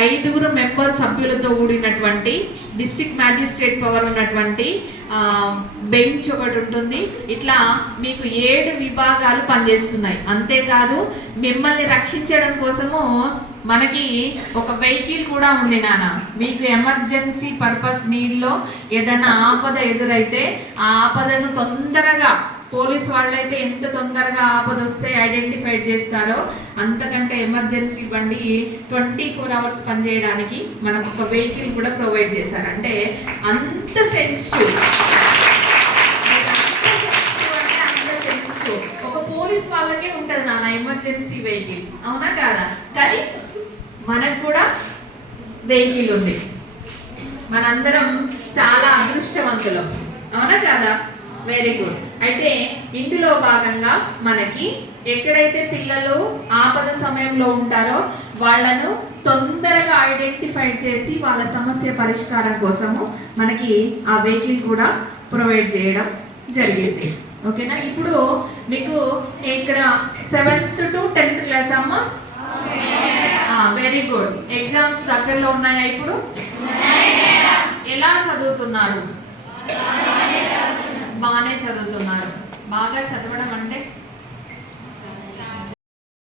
5 member సభ్యులతో కూడినటువంటి district magistrate power ఉన్నటువంటి బెంచ్ ఒకటి ఉంటుంది. ఇట్లా మీకు 7 విభాగాలు పనిచేస్తున్నాయి. అంతేకాదు మిమ్మల్ని రక్షించడం కోసము మనకి ఒక వెహికల్ కూడా ఉంది నాన్న. మీకు ఎమర్జెన్సీ పర్పస్ నీడ్లో ఏదైనా ఆపద ఎదురైతే ఆ ఆపదను తొందరగా పోలీస్ వాళ్ళైతే ఎంత తొందరగా ఆపద వస్తే ఐడెంటిఫై చేస్తారో అంతకంటే ఎమర్జెన్సీ బండి 24 అవర్స్ పనిచేయడానికి మనకు ఒక వెహికల్ కూడా ప్రొవైడ్ చేశారు. అంటే అంత సెన్సిటివ్ అంటే అంత సెన్సిటివ్ ఒక పోలీస్ వాళ్ళకే ఉంటుంది నాన్న ఎమర్జెన్సీ వెహికల్, అవునా కాదా? కానీ మనకు కూడా వెహికల్ ఉంది. మనందరం చాలా అదృష్టవంతులం, అవునా కాదా? Very good. అయితే ఇందులో భాగంగా మనకి ఎక్కడైతే పిల్లలు ఆపద సమయంలో ఉంటారో వాళ్ళను తొందరగా ఐడెంటిఫై చేసి వాళ్ళ సమస్య పరిష్కారం కోసము మనకి ఆ వెహికల్ కూడా ప్రొవైడ్ చేయడం జరిగింది. ఓకేనా? ఇప్పుడు మీకు ఇక్కడ 7th to 10th క్లాస్ అమ్మ? Very good. ఎగ్జామ్స్ దగ్గరలో ఉన్నాయా ఇప్పుడు? ఎలా చదువుతున్నారు? బాగానే చదువుతున్నారు. బాగా చదవడం అంటే